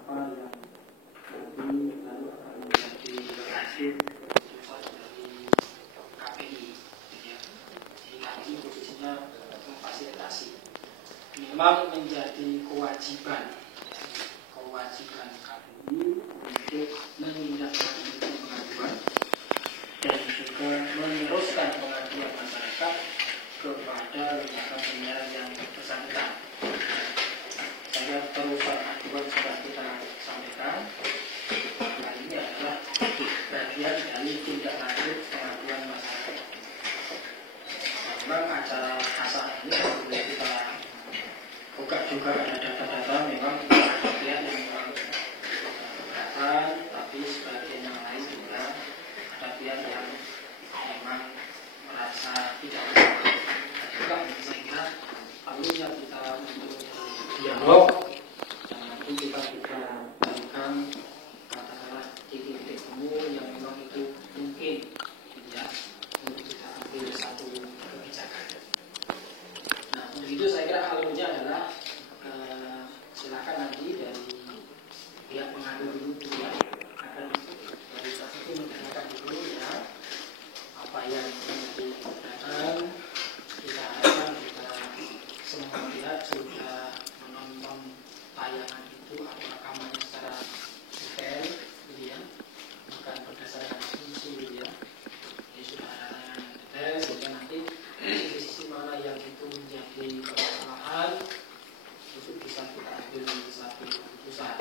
apa yang nanti lalu akan menjadi hasil keputusan dari KPI, ya. Jadi nanti posisinya memfasilitasi. Memang menjadi kewajiban KPI untuk menindaklanjuti pengaduan dan juga meneruskan pengaduan masyarakat kepada lembaga penyiaran yang bersangkutan. Saya terusan aduan sudah kita sampaikan. Hal ini adalah bagian dari tindak lanjut pengaduan masyarakat. Memang acara asal ini boleh kita buka juga ada data-data memang ada pihak yang memang keberatan, tapi sebagian yang lain juga ada pihak yang memang merasa tidak bersalah. Juga saya kira perlunya kita untuk dialog dan nanti kita juga berikan katakanlah titik-titik temu yang memang itu mungkin ya untuk kita ambil satu kebijakan. Nah untuk itu saya kira alurnya adalah silakan nanti dari pihak pengadu dulu ya akan dari saat itu mendengarkan dulu ya apa yang menjadi keberatan. Kita harapkan kita semua pihak sudah menonton tayangan itu atau rekamannya secara detail, gitu ya, bukan berdasarkan asumsi, gitu ya. Jadi sudah ada tayangan yang detail sehingga nanti sisi mana yang itu menjadi permasalahan itu bisa kita ambil satu keputusan.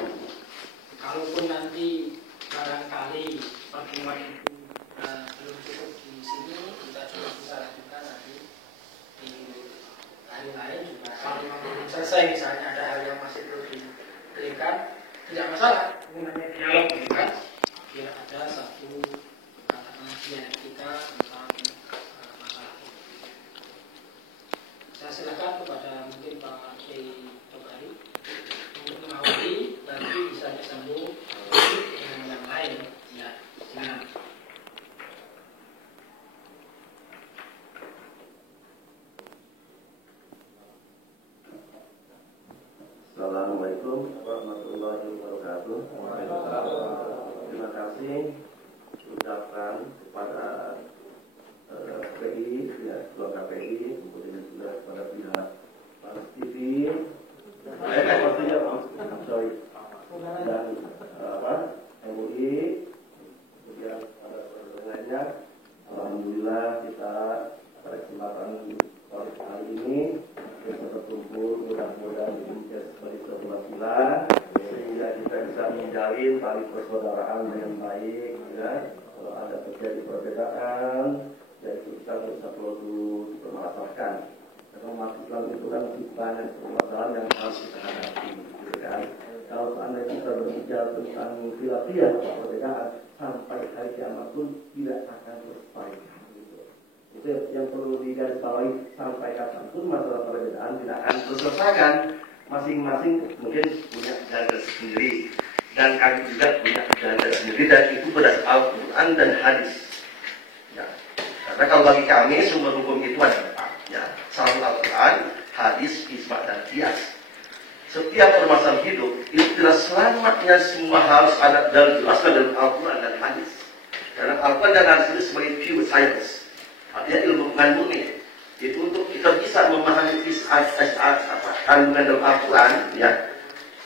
Kalaupun nanti barangkali pertemuan itu belum cukup di sini, kita juga bisa lanjutkan nanti di hari lain juga. Kalau memang belum selesai misalnya ada hal yang masih perlu diberikan, tidak masalah. Gunanya dialog kan, biar ada satu katakanlah dialektika tentang masalah ini. Saya silakan kepada mungkin Pak Kiai Tobari untuk mengawali, nanti bisa disambung dengan yang lain. Ya, silakan. Assalamualaikum warahmatullahi wabarakatuh. Terima kasih ucapkan kepada KPI, ya, ketua KPI, kemudian juga kepada pihak Trans TV, dan MUI, kemudian pada lainnya. Alhamdulillah kita pada kesempatan sore hari ini kita berkumpul, mudah-mudahan dijadikan sebagai perwakilan sehingga kita bisa menjalin tali persaudaraan dengan baik. Ya. Kalau ada terjadi perbedaan, ya itu kita tidak perlu dipermasalahkan. Karena umat Islam itu kan banyak permasalahan yang harus kita hadapi, gitu kan. Kalau seandainya kita berbicara tentang khilafiyah perbedaan sampai hari kiamat pun tidak akan selesai. Itu yang perlu digarisbawahi, sampai kapanpun masalah perbedaan tidak akan terselesaikan. Masing-masing mungkin punya jalan sendiri dan kami juga punya jalan sendiri, dan itu berdasarkan Al-Quran dan hadis. Ya. Karena kalau bagi kami sumber hukum itu ada empat. Ya. Satu Al-Quran, hadis, ijma dan qiyas. Setiap permasalahan hidup itu tidak selamatnya semua harus ada dan jelaskan dalam Al-Quran dan hadis. Karena Al-Quran dan hadis itu sebagai pure science. Artinya ilmu murni. Itu untuk kita bisa memahami kandungan dalam Al-Quran, ya,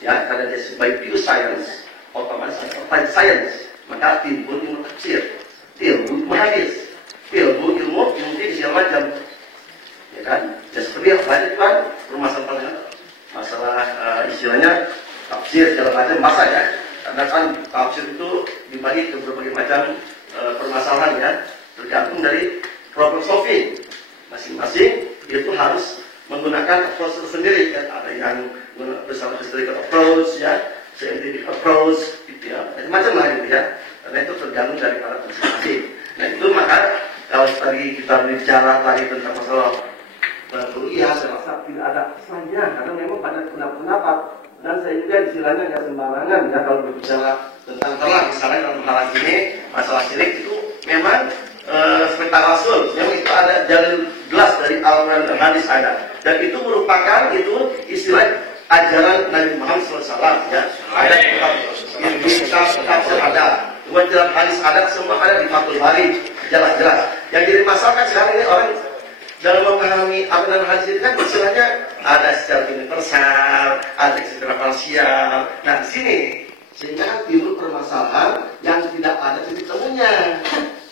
karena dia sebagai pure science, otomatis applied science, maka timbul ilmu tafsir, ilmu hadis, ilmu mungkin segala macam, ya kan? Ya seperti yang banyak kan permasalahan, masalah istilahnya tafsir segala macam masa ya, karena kan tafsir itu dibagi ke berbagai macam permasalahan ya, tergantung dari problem solving. Masing-masing itu harus menggunakan approach sendiri kan, ada yang bersama historical approach ya, scientific approach gitu ya, macam-macam lah gitu ya, karena itu tergantung dari para masing-masing. Nah itu maka kalau tadi kita bicara tadi tentang masalah kuliah, saya rasa tidak ada salahnya karena memang banyak pendapat, dan saya juga istilahnya nggak sembarangan ya kalau berbicara tentang terang, misalnya dalam hal ini masalah syirik itu memang seperti Rasul, memang itu ada jalan jelas dari Al-Quran dan hadis ada, dan itu merupakan itu istilah ajaran Nabi Muhammad SAW ya. Ada kitab ada, kemudian hadis ada, semua ada di Fathul Bari, jelas-jelas. Yang jadi masalah kan sekarang ini orang dalam memahami apa dan hadis itu kan istilahnya ada secara universal, ada secara parsial. Nah di sini sehingga timbul permasalahan yang tidak ada titik temunya.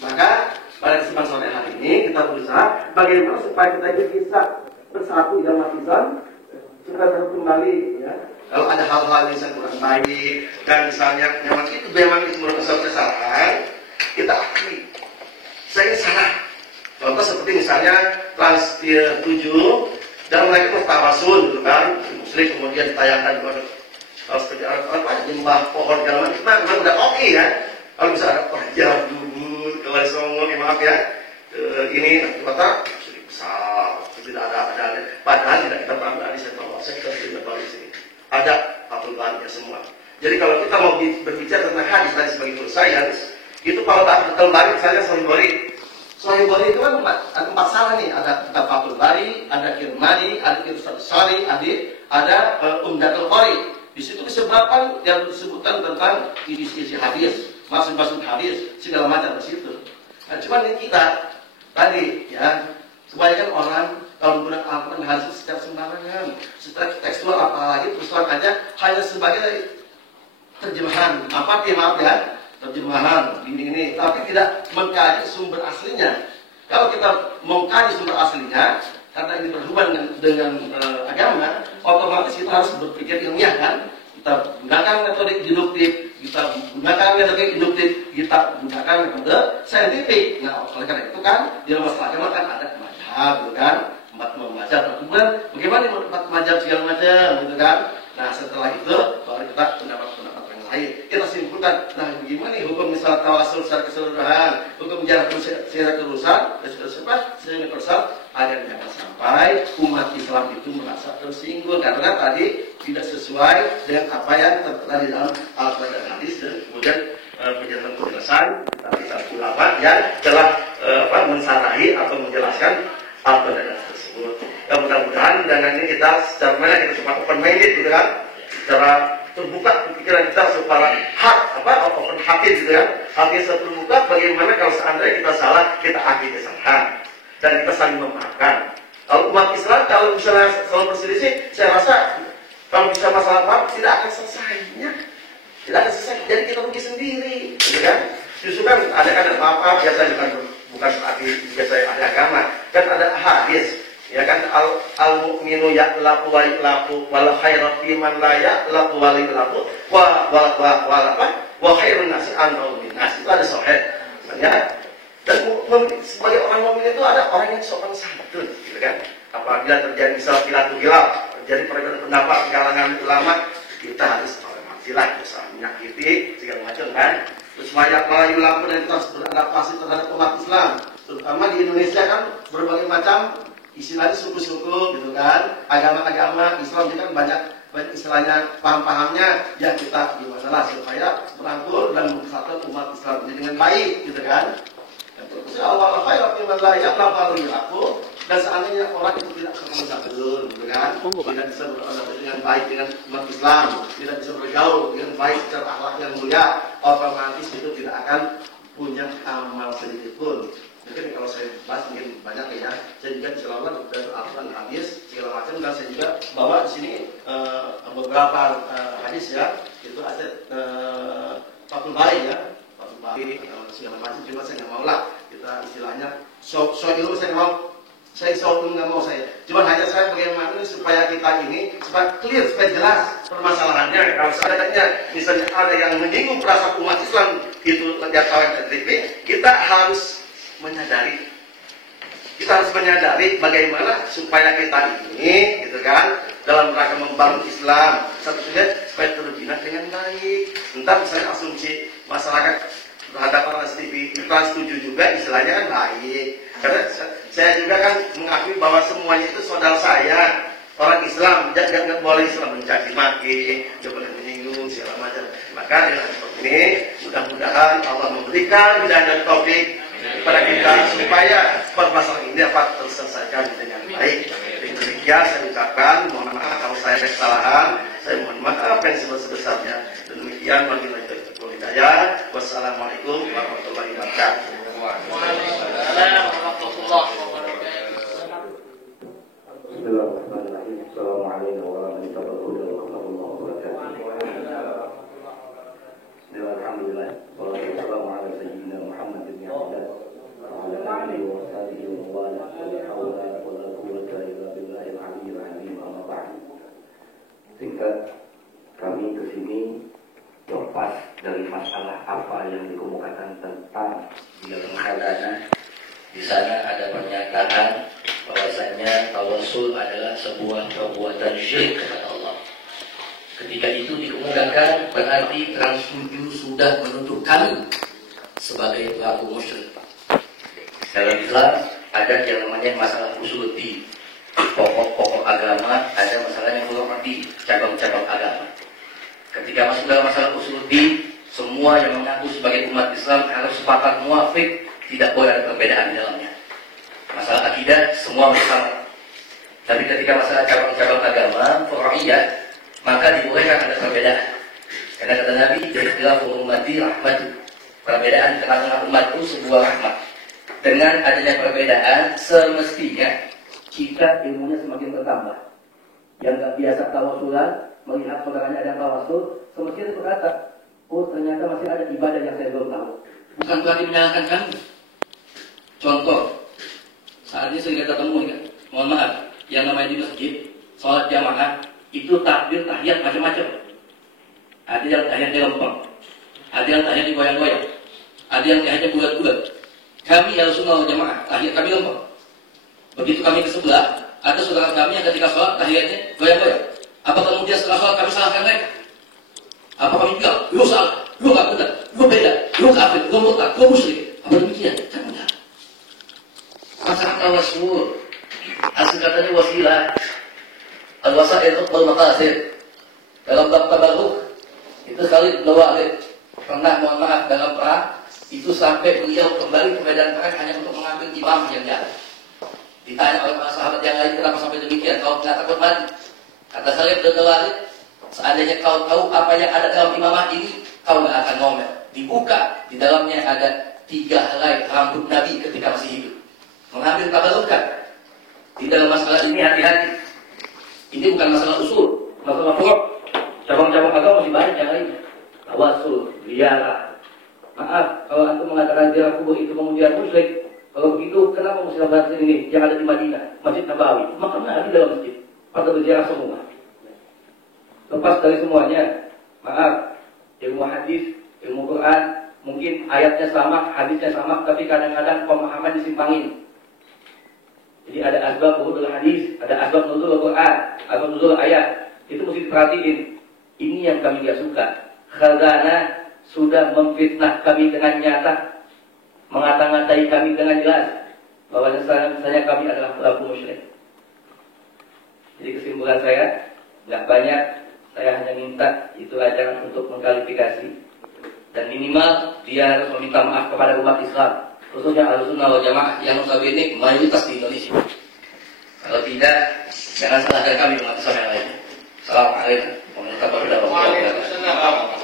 Maka pada kesempatan sore hari ini kita berusaha bagaimana supaya kita ini bisa bersatu dalam Islam, supaya kembali ya. Kalau ada hal-hal yang kurang baik dan misalnya memang itu merupakan suatu kesalahan, kita akui. Saya salah. Contoh seperti misalnya Trans 7 dan mereka bertawasul gitu kan, muslim kemudian ditayangkan kepada nyembah pohon segala macam, memang udah oke ya. Kalau bisa ada pelajar dulu, kalau semua maaf ya, ini kata sedikit besar, tidak ada. Padahal tidak kita pernah di sektor tidak tahu di sini. Ada Fathul Bari semua. Jadi kalau kita mau berbicara tentang hadis tadi sebagai guru sains, itu kalau Fathul Bari misalnya Sahih Bukhari itu kan ada 4 salah nih, ada kitab Fathul Bari, ada Kirmani, ada Kitab Sari, ada Umdatul Qari. Di situ disebutkan yang disebutkan tentang isi hadis, maksud hadis, segala macam di situ. Nah, cuman ini kita tadi ya, kebanyakan orang kalau menggunakan Al-Quran hadis secara sembarangan, secara tekstual apalagi terus terang aja hanya sebagai terjemahan, maaf ya. Terjemahan ini, tapi tidak mengkaji sumber aslinya. Kalau kita mengkaji sumber aslinya, karena ini berhubungan dengan agama, otomatis kita harus berpikir ilmiah kan. Kita gunakan metode deduktif, kita gunakan metode saintifik. Nah, oleh karena itu kan di dalam masalah agama kan ada mazhab, gitu kan, 4 mazhab. Kemudian bagaimana 4 mazhab segala macam, gitu kan. Nah, setelah itu baru kita pendapat yang lain. Kita simpulkan, nah bagaimana nih hukum misal tawasul secara keseluruhan, hukum jarak secara universal, agar jangan sampai umat Islam itu merasa tersinggung karena tadi tidak sesuai dengan apa yang tertera di dalam Al-Quran dan hadis, dan kemudian penjelasan dari satu ulama yang telah mensarahi atau menjelaskan Al-Quran dan hadis tersebut. Dan mudah-mudahan dengan ini kita secara mana kita sempat open minded gitu kan, secara terbuka pikiran kita supaya open hati gitu kan, hati terbuka. Bagaimana kalau seandainya kita salah, kita akui kesalahan dan kita saling memaafkan. Kalau umat Islam kalau misalnya selalu berselisih, saya rasa kalau bisa masalah paham tidak akan selesainya, tidak akan selesai. Jadi kita rugi sendiri, gitu kan? Justru kan ada maaf biasa bukan berarti biasa ada agama, kan ada hadis. Ya kan al-mu'minu ya'lafu wa ya'lafu wal khairu fi man la ya'lafu wa ya'lafu wa khairun nasi anfa'un nasi. Itu ada sahih. Ya. Dan sebagai orang mukmin itu ada orang yang sopan santun, gitu kan. Apabila terjadi misal khilaf, terjadi perbedaan pendapat di kalangan ulama, kita harus hormatilah, bisa menyakiti segala macam kan. Terus banyak Melayu laku dan kita harus beradaptasi terhadap umat Islam. Terutama di Indonesia kan berbagai macam istilahnya suku-suku gitu kan, agama-agama Islam itu kan banyak istilahnya, paham-pahamnya, ya kita gimana lah supaya merangkul dan mempersatukan umat Islam ini dengan baik gitu kan. Allah dan seandainya orang itu tidak bersatu gitu kan, tidak bisa beradaptasi dengan baik dengan umat Islam, tidak bisa bergaul dengan baik secara akhlak yang mulia, otomatis itu tidak akan punya amal sedikit pun. Mungkin kalau saya bahas mungkin banyak ya. Saya juga diselawat dari Al-Quran hadis segala macam, dan saya juga bawa di sini beberapa hadis ya. Itu ada Fathul Bari ya, Fathul Bari segala macam. Cuma saya nggak mau lah kita istilahnya itu saya nggak mau saya. Cuma hanya saya bagaimana supaya kita ini supaya clear, supaya jelas permasalahannya. Kalau seandainya misalnya ada yang menyinggung perasaan umat Islam itu jatuh dan kita harus menyadari bagaimana supaya kita ini gitu kan dalam rangka membangun Islam satu-satunya supaya terbina dengan baik. Entah misalnya asumsi masyarakat terhadap Trans 7 juga istilahnya kan baik, karena saya juga kan mengakui bahwa semuanya itu saudara saya orang Islam, jangan boleh Islam mencaci maki, jangan boleh menyinggung segala macam. Maka dengan seperti ini mudah-mudahan Allah memberikan hidayah dan taufik kepada kita supaya permasalahan ini dapat terselesaikan dengan baik. Ya, saya ucapkan mohon maaf kalau saya ada kesalahan. Saya mohon maaf yang sebesar-besarnya. Demikian wabillahi taufiq wal hidayah. Wassalamualaikum warahmatullahi wabarakatuh. Waalaikumsalam warahmatullahi wabarakatuh. Bismillahirrahmanirrahim. Assalamualaikum warahmatullahi wabarakatuh. Alhamdulillah. Wassalamualaikum ala sayyidina Muhammad bin Abdullah wa ala alihi wa sahbihi wa wala wala haula wala quwwata illa billahil aliyyil azim. Amma ba'd. Singkat, kami kesini terlepas dari masalah apa yang dikemukakan tentang di dalam khazanah. Di sana ada pernyataan bahwasanya tawasul adalah sebuah perbuatan syirik kepada Allah. Ketika itu dikemukakan berarti Trans7 sudah menuduh kami sebagai pelaku musyrik. Dalam Islam ada yang namanya masalah usuluddin, pokok-pokok agama, ada masalah yang furu'uddin, cabang-cabang agama. Ketika masuk dalam masalah usuluddin, semua yang mengaku sebagai umat Islam harus sepakat muafik, tidak boleh ada perbedaan di dalamnya. Masalah akidah semua bersama. Tapi ketika masalah cabang-cabang agama, furu'iyah, maka dibolehkan ada perbedaan. Karena kata Nabi, ikhtilafu ummati rahmatu. Perbedaan tengah-tengah umat itu sebuah rahmat. Dengan adanya perbedaan, semestinya kita ilmunya semakin bertambah. Yang tak biasa tawasulan, melihat saudaranya ada tawasul, semestinya berkata, oh ternyata masih ada ibadah yang saya belum tahu. Bukan berarti menyalahkan kami. Contoh, saat ini sering kita temui kan, mohon maaf, yang namanya di masjid, sholat jamaah, itu takbir tahiyat macam-macam. Ada yang tahiyatnya lempeng, ada yang tahiyat digoyang-goyang, ada yang tahiyatnya bulat-bulat. Kami Ahlussunnah wal Jamaah, tahiyat kami lempeng. Begitu kami ke sebelah, ada saudara kami yang ketika sholat tahiyatnya goyang-goyang. Apa kemudian setelah sholat kami salahkan mereka? Apa kami bilang, lu salah, lu gak benar, lu beda, lu kafir, lu murtad, lu musyrik? Apa demikian? Kan benar. Masalah tawasul, asal katanya wasilah. Al-wasail hukmul maqasid. Dalam bab tabarruk itu Khalid bin Walid pernah, mohon maaf, dalam perang itu sampai beliau kembali ke medan perang hanya untuk mengambil imam yang jalan. Ditanya oleh para sahabat yang lain, kenapa sampai demikian? Kau tidak takut mati? Kata Khalid bin Walid, seandainya kau tahu apa yang ada dalam imamah ini, kau tidak akan ngomel. Dibuka, di dalamnya ada 3 helai rambut Nabi ketika masih hidup. Mengambil tabarrukan. Di dalam masalah ini hati-hati. Ini bukan masalah usul, masalah pokok. Cabang-cabang agama masih banyak yang lain. Tawasul, ziarah. Maaf, kalau antum mengatakan ziarah kubur itu kemudian musyrik, kalau begitu kenapa mesti lakukan ini yang ada di Madinah, Masjid Nabawi? Makanya di dalam masjid, pada berziarah semua. Lepas dari semuanya, maaf, ilmu hadis, ilmu Quran, mungkin ayatnya sama, hadisnya sama, tapi kadang-kadang pemahaman disimpangin. Jadi ada asbab nuzul hadis, ada asbab nuzul Quran, asbab nuzul ayat. Itu mesti diperhatiin. Ini yang kami tidak suka. Khazanah sudah memfitnah kami dengan nyata, mengata-ngatai kami dengan jelas bahwa misalnya kami adalah pelaku musyrik. Jadi kesimpulan saya nggak banyak, saya hanya minta itu ajaran untuk mengklarifikasi dan minimal dia harus meminta maaf kepada umat Islam, khususnya Ahlussunnah wal Jamaah yang notabene mayoritas di Indonesia. Kalau tidak, jangan salahkan kami umat Islam yang lainnya. Assalamualaikum warahmatullahi wabarakatuh.